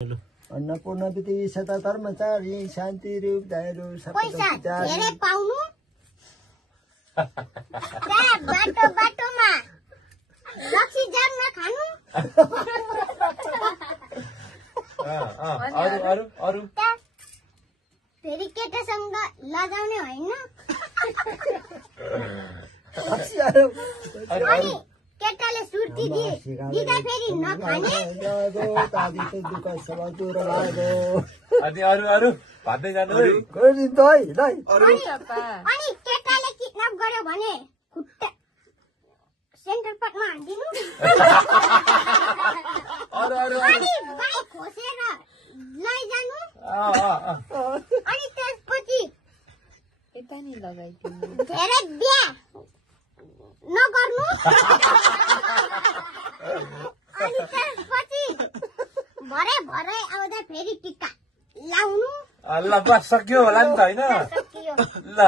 अन्नपूर्ण दिदी सदा कर्मचारी शान्ति रूप दयालु पैसा धेरै पाउनु बाटो बाटोमा रक्सी जाम नखानु अरु फेरि केटासँग लजाउने होइन अनि केटाले सुर्ती दिँदा फेरि नखाने अनि अरु भन्दै जानु अनि केटाले किडन्याप गर्यो भने खुट्टा सेन्टर पटमा हान्दिनु अनि बाइक खोसेर लैजानु अनि त्यसपछि धेरै बिहा नगर्नु अनि त्यसपछि भरे आउँदा फेरि टिका लाउनु ल बस सक्यो होला नि त हैन सकियो। ल